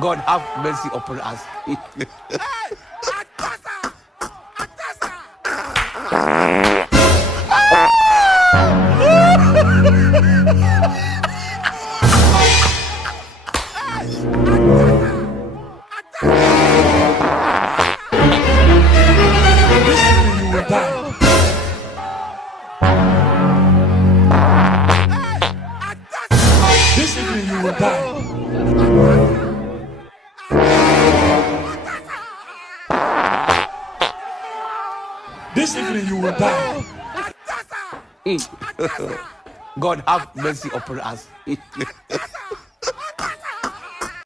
God have mercy upon us. This evening you will die. This evening you will die. God have mercy upon us.